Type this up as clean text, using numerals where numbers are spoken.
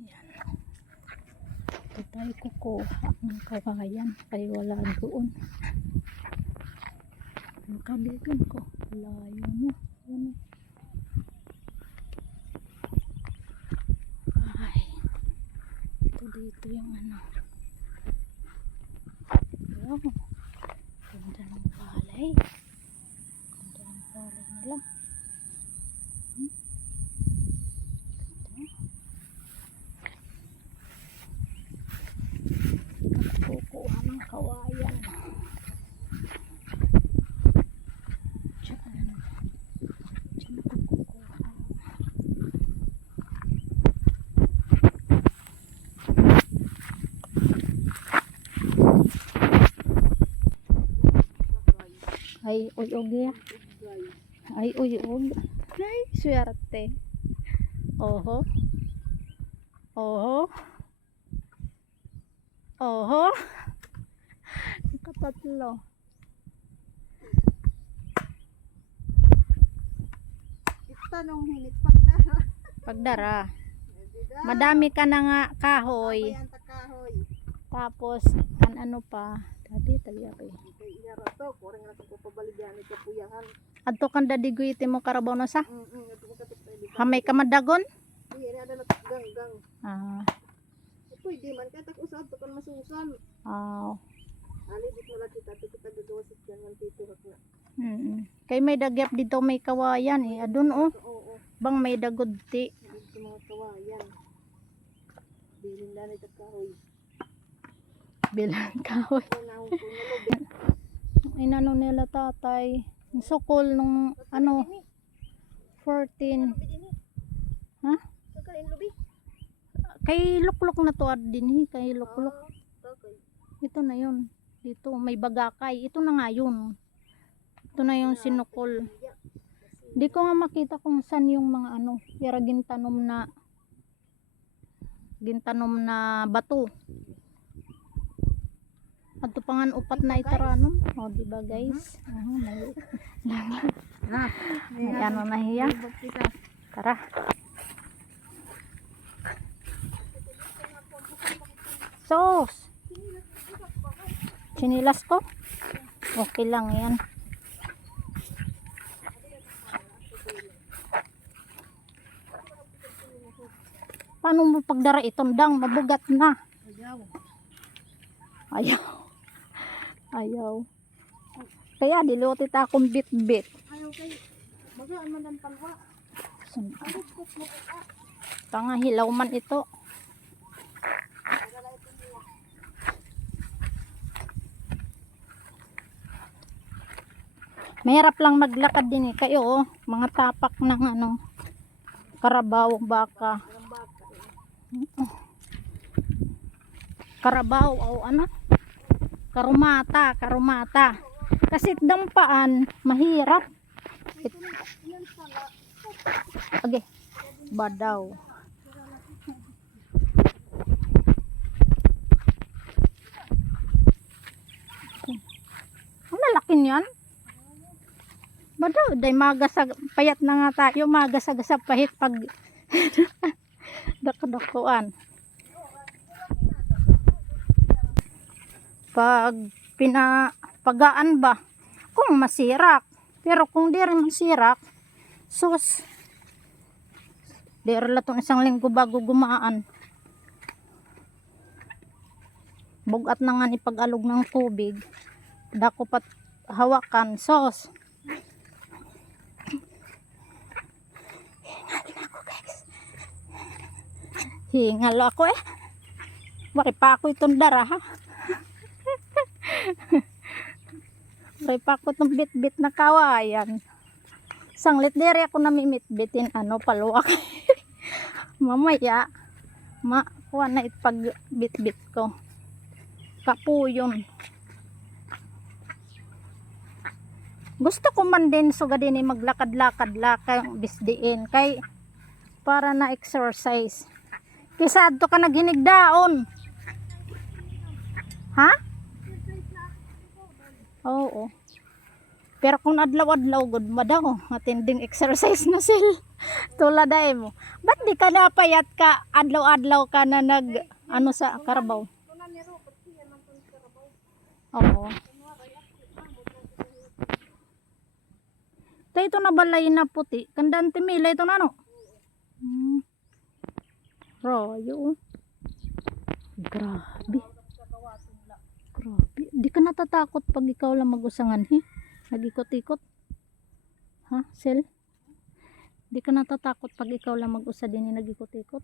Yan. Ito tayo kukuha ng kawayan. Kaya wala doon. Ang kabigan ko. Layo niya. Yan. Ay. Ito dito yung ano. Wow. Ganda ng palay. Ganda ng palay nila. Kukuha ng kawayan. Diyan ako kukuha. Ay uyog ya. Ay uyog. Ay swerte. Oho. Oho. Oho. Katatlo. Tanong hinit pagdara. Pagdara. Madami ka na nga kahoy. Ayan ta kahoy. Tapos ano pa? Dati talya kay. Kay iyara to, kurang na ko pabaligyan ni kapuyahan. Adto kan dadigoy ti mo karabaw na sa? Ito ko katip tayo dito. Hamay ka madagon? Iya na ada gang. Ah. Pwede man kay tak usab to kan masusan. Ali dit na lang kita gagawa sa diyan man dito hak na. Kay may dagyap dito may kawayan eh. Adun oh. Oo. Bang may dagod ti. Dito mga kawayan. Bilin na ni ta kahoy. Bilang kahoy. Unahon ko na lobe. Inano nila tatay. Yung sukol nung ano 14. Ha? Kakalin lobe. Kay lukluk na to din kay lukluk. Okay. Ito na yun. Dito may bagakay. Ito na nga yun. Ito na yung sinukol. Di ko nga makita kung saan yung mga ano, yara gintanom na bato. At ito pangan upat na itaranom. O, diba guys? May ano na hiya. Tara. Sos! Sinilas ko? Okay lang yan. Paano mo pagdara itong dang? Mabugat na. Ayaw. Kaya dilutit akong bit-bit. Ayaw kay magaan man ang palwa. Tanga hilaw man ito. Mahirap lang maglakad din eh. Kayo oh, mga tapak ng ano, karabaw, baka. Karabaw o ano? Karumata. Kasi dampaan, mahirap. Okay. Badaw. Ang lalaki niyan. Badaw, day magasag, payat na nga tayo, magasag sa pahit pag dako-dakuan. Pag pinapagaan ba, kung masirak, pero kung di rin masirak, sus, di rin latong isang linggo bago gumaan. Bugat na nga ni pag-alog ng tubig, dako pat hawakan, sus. Hingal ako eh. Mari pa ako itong dara ha. Mari pa ako itong bit-bit na kawayan. Sanglit diri ako namimit-bitin ano paluwak. Mamaya kuha na ipag bit-bit ko. Kapuyon. Gusto ko man din suga din maglakad-lakad bisdiin kay para na exercise. Kisa adto ka naghinigdaon. Ha? Oo. Pero kung adlaw-adlaw gud madaw, matinding exercise na sil. Tulad ay mo. Ba't di ka napayat ka? Adlaw-adlaw ka na ano sa Karabaw? Tunan ni Ro, pati yan man tunan Karabaw. Oo. Tay ito na balay na puti. Kandang timila ito na no? Rayo. Grabe. Grabe. Di ka natatakot pag ikaw lang mag-usangan, he? Nag-ikot-ikot. Ha, Sel? Di ka natatakot pag ikaw lang mag-usa din, nag-ikot-ikot?